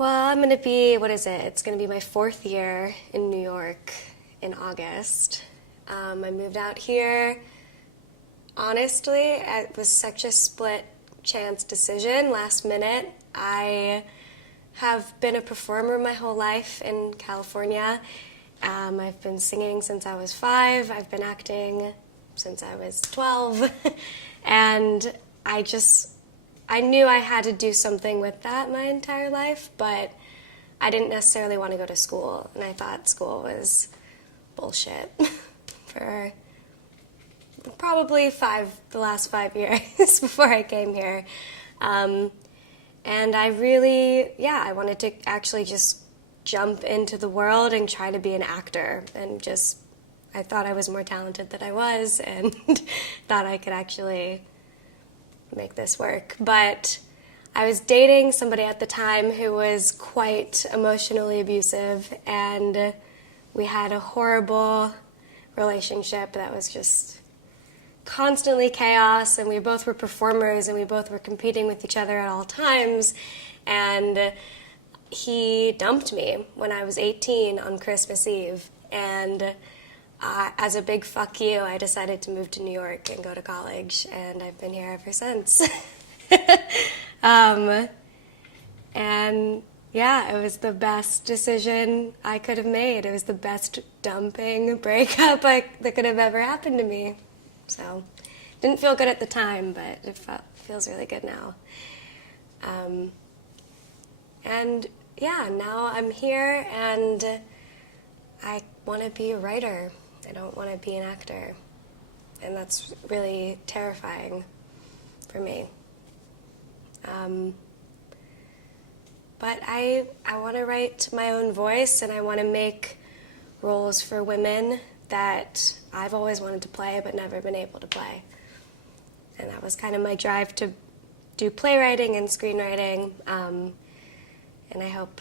Well, I'm going to be, what is it? It's going to be my 4th year in New York in August. I moved out here. Honestly, it was such a split chance decision, last minute. I have been a performer my whole life in California. I've been singing since I was 5. I've been acting since I was 12. And I knew I had to do something with that my entire life, but I didn't necessarily want to go to school. And I thought school was bullshit for probably the last 5 years before I came here. And I wanted to actually just jump into the world and try to be an actor. And I thought I was more talented than I was and thought I could actually make this work. But I was dating somebody at the time who was quite emotionally abusive, and we had a horrible relationship that was just constantly chaos, and we both were performers and we both were competing with each other at all times. And he dumped me when I was 18 on Christmas Eve, and as a big fuck you, I decided to move to New York and go to college, and I've been here ever since. And yeah, it was the best decision I could have made. It was the best dumping breakup that could have ever happened to me. So, didn't feel good at the time, but it feels really good now. And yeah, now I'm here, and I want to be a writer. I don't want to be an actor. And that's really terrifying for me. But I want to write my own voice, and I want to make roles for women that I've always wanted to play but never been able to play. And that was kind of my drive to do playwriting and screenwriting. And I hope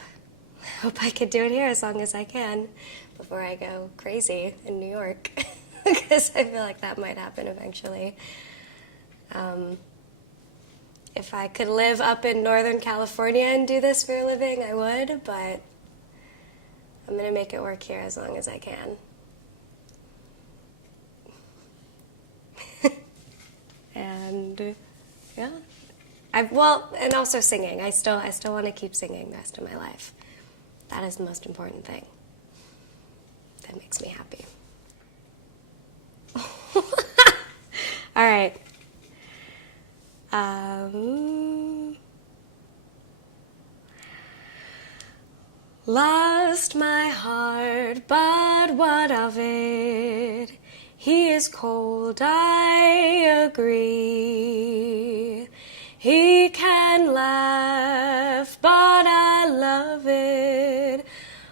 I could do it here as long as I can before I go crazy in New York, because I feel like that might happen eventually. If I could live up in Northern California and do this for a living, I would, but I'm going to make it work here as long as I can. And yeah, and also singing. I still want to keep singing the rest of my life. That is the most important thing. That makes me happy. All right. Lost my heart, but what of it? He is cold, I agree. He can laugh, but I love it,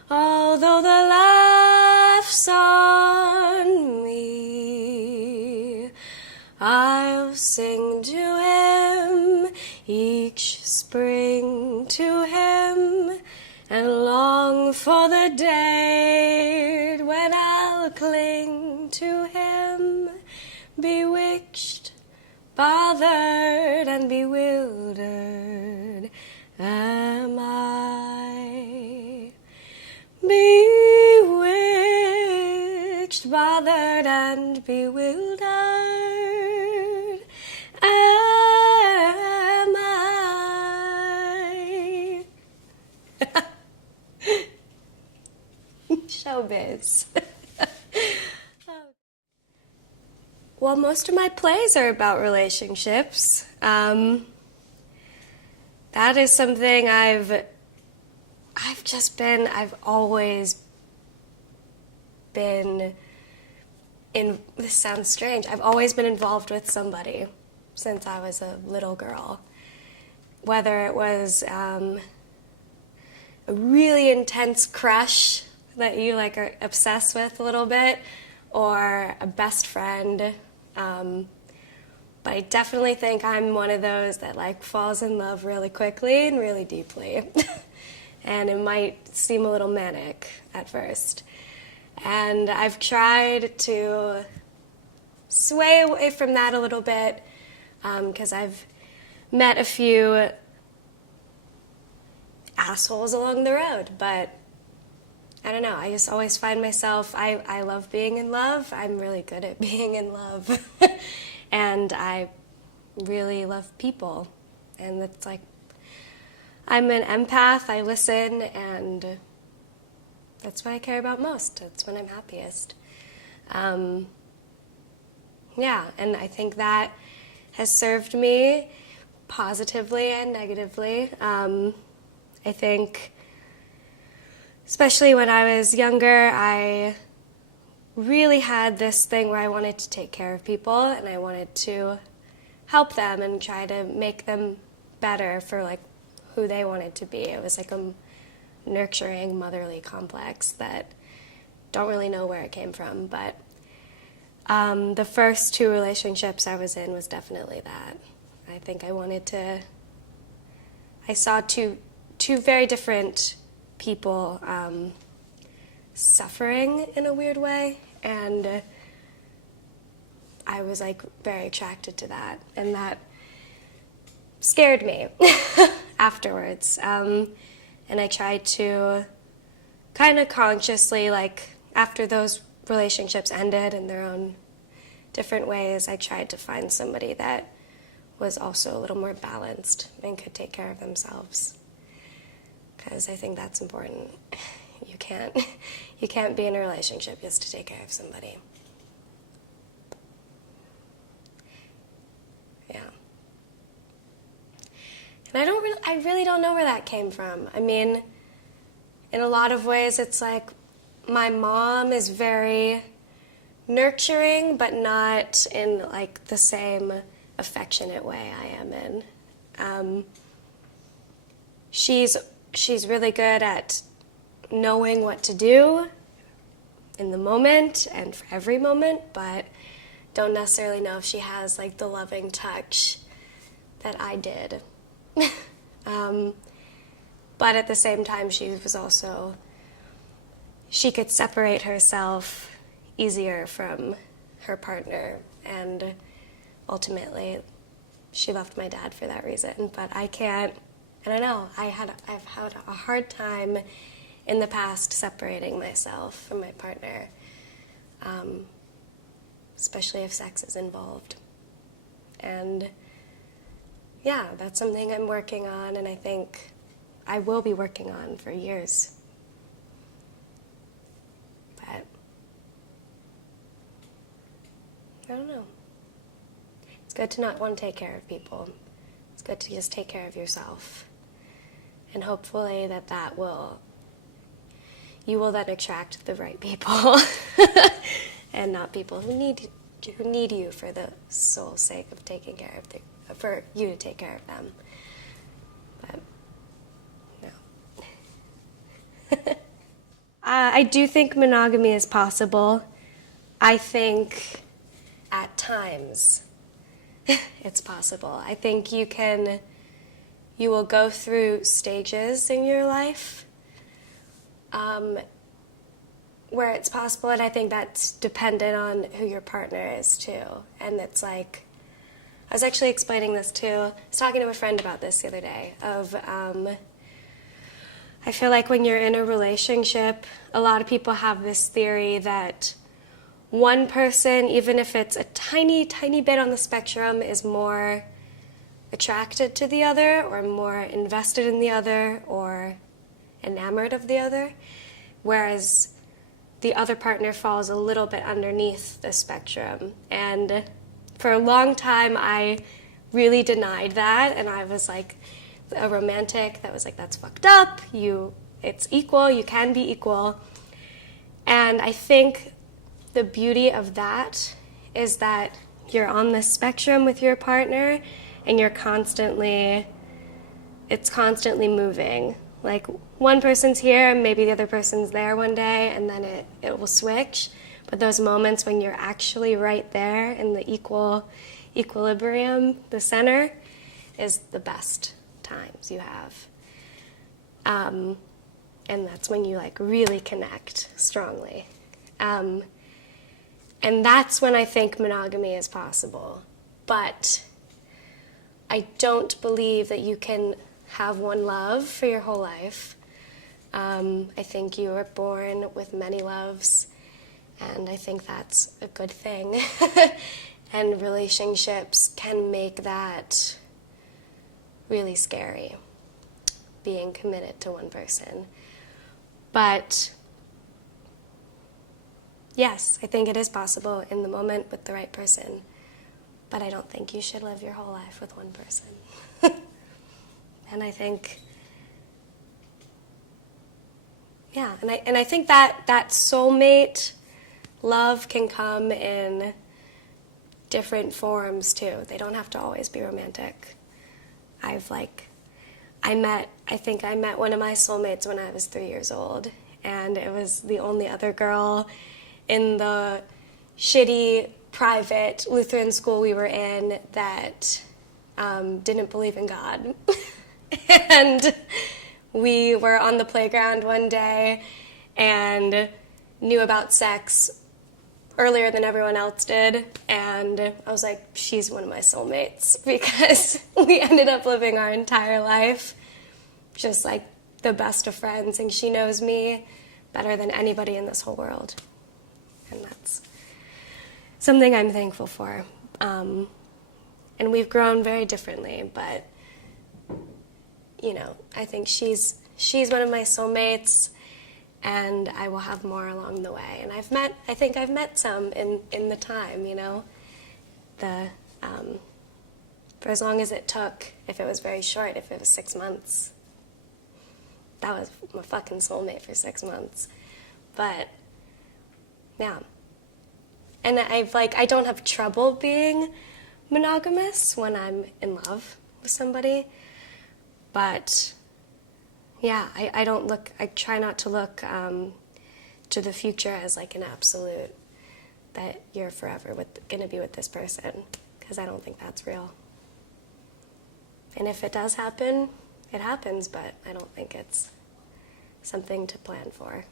although the laugh's on me. I'll sing to him each spring, to him, and long for the day when I'll cling to him, bewitched, bothered, and bewildered am I. Bewitched, bothered, and bewildered am I. Showbiz. Well, most of my plays are about relationships. That is something I've always been in. This sounds strange. I've always been involved with somebody since I was a little girl. Whether it was a really intense crush that you are obsessed with a little bit, or a best friend. But I definitely think I'm one of those that falls in love really quickly and really deeply. And it might seem a little manic at first. And I've tried to sway away from that a little bit, because I've met a few assholes along the road, but I don't know. I just always find myself, I love being in love. I'm really good at being in love. And I really love people. And it's like, I'm an empath. I listen, and that's what I care about most. That's when I'm happiest. Yeah, and I think that has served me positively and negatively. I think, especially when I was younger, I really had this thing where I wanted to take care of people, and I wanted to help them and try to make them better for like who they wanted to be. It was like a nurturing, motherly complex that don't really know where it came from, but the first 2 relationships I was in was definitely that. I think I saw two very different people suffering in a weird way, and I was like very attracted to that, and that scared me afterwards. And I tried to kind of consciously, like after those relationships ended in their own different ways, I tried to find somebody that was also a little more balanced and could take care of themselves, because I think that's important. You can't be in a relationship just to take care of somebody. Yeah. And I really don't know where that came from. I mean, in a lot of ways, it's like my mom is very nurturing, but not in like the same affectionate way I am in. She's really good at knowing what to do in the moment and for every moment, but don't necessarily know if she has like the loving touch that I did. But at the same time, she could separate herself easier from her partner, and ultimately she left my dad for that reason. But I don't know, I've had a hard time in the past separating myself from my partner, especially if sex is involved. And yeah, that's something I'm working on, and I think I will be working on for years. But I don't know. It's good to not want to take care of people. It's good to just take care of yourself. And hopefully you will then attract the right people and not people who need you for the sole sake of for you to take care of them. But no. I do think monogamy is possible. I think at times it's possible. I think you will go through stages in your life where it's possible, and I think that's dependent on who your partner is too. And it's like, I was actually explaining this too. I was talking to a friend about this the other day, I feel like when you're in a relationship, a lot of people have this theory that one person, even if it's a tiny, tiny bit on the spectrum, is more attracted to the other or more invested in the other or enamored of the other, whereas the other partner falls a little bit underneath the spectrum. And for a long time, I really denied that, and I was like a romantic that was like, that's fucked up, it's equal, you can be equal. And I think the beauty of that is that you're on the spectrum with your partner, and it's constantly moving. Like, one person's here, maybe the other person's there one day, and then it will switch. But those moments when you're actually right there in the equilibrium, the center, is the best times you have. And that's when you like really connect strongly. And that's when I think monogamy is possible. But I don't believe that you can have one love for your whole life. I think you were born with many loves, and I think that's a good thing. And relationships can make that really scary, being committed to one person. But yes, I think it is possible in the moment with the right person. But I don't think you should live your whole life with one person. And I think, yeah, and I think that soulmate love can come in different forms too. They don't have to always be romantic. I think I met one of my soulmates when I was 3 years old, and it was the only other girl in the shitty private Lutheran school we were in that didn't believe in God. And we were on the playground one day and knew about sex earlier than everyone else did, and I was like, she's one of my soulmates, because we ended up living our entire life just like the best of friends, and she knows me better than anybody in this whole world, and that's something I'm thankful for. And we've grown very differently, but you know, I think she's one of my soulmates, and I will have more along the way. And I think I've met some in the time, you know, for as long as it took. If it was very short, if it was 6 months, that was my fucking soulmate for 6 months. But yeah, and I don't have trouble being monogamous when I'm in love with somebody, but yeah, I try not to look to the future as like an absolute, that you're forever going to be with this person, because I don't think that's real. And if it does happen, it happens, but I don't think it's something to plan for.